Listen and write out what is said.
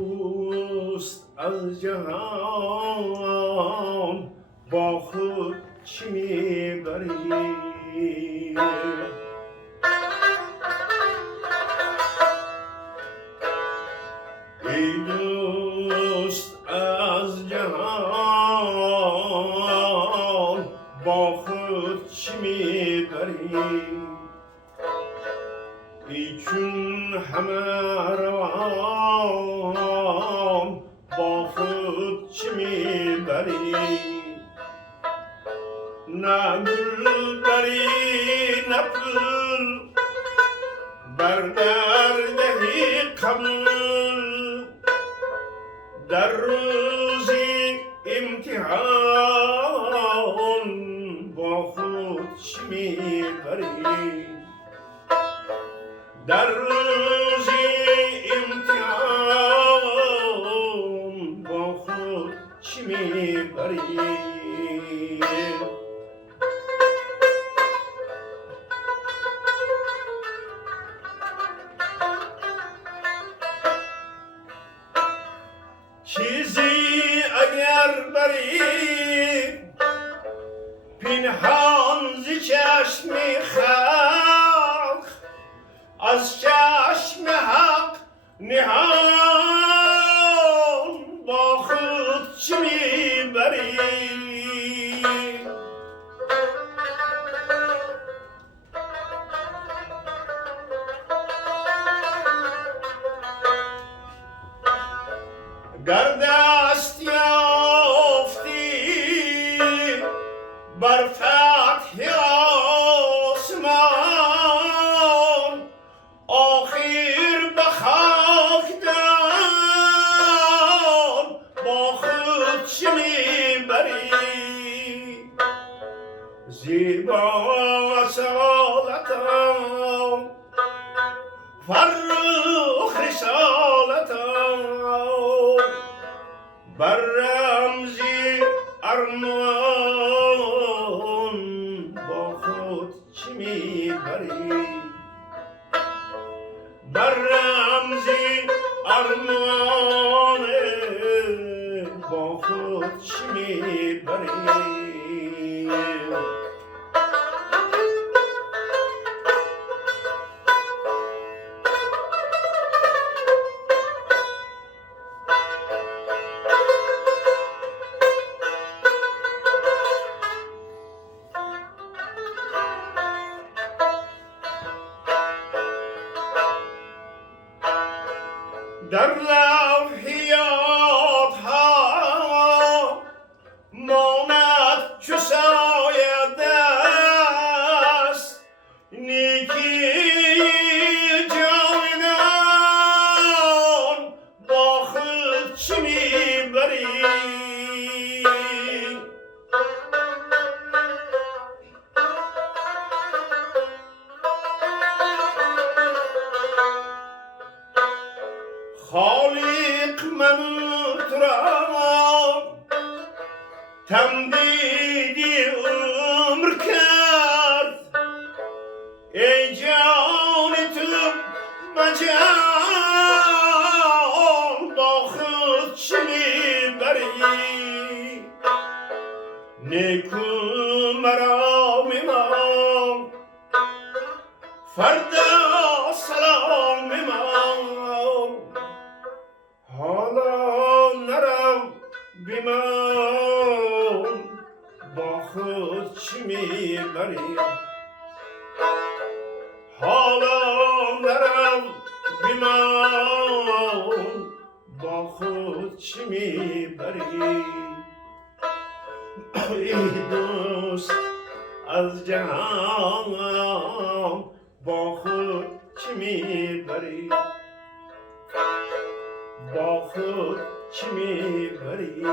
دوست از جهان با خود چی میبری؟ ای دوست از جهان با خود چی میبری؟ ای چون همه روان با خود چی میبری؟ نه گل بری نه پول بر دردهی قبول در روز امتحان با خود چی میبری؟ در روز امتحان با خود چی میبری؟ چیزی اگر بری پنهان ز چشم خلق از چشم حق نهان با خود چی میبری؟ گر دست یافتی بر فتح آسمان آخر به خاکدان با خود چی میبری؟ زیبا اصالتم فرخ رسالتم بر رمزی ارمان با خود چی میبری؟ بر رمزی ارمان با خود چی میبری؟ در لوحیات ها ماند چو سایه دست نیکی جاودان با خود چی میبری؟ خالق من تو را تمدیدی عمر کرد ای جان تو به جان با خود چی میبری؟ نیکو مرا میمان فردا سلام میمان حالا نرم بیمان با خود چی میبری؟ حالا نرم بیمان با خود چی میبری؟ ای دوست از جهان با خود چی میبری؟ با خود چی میبری؟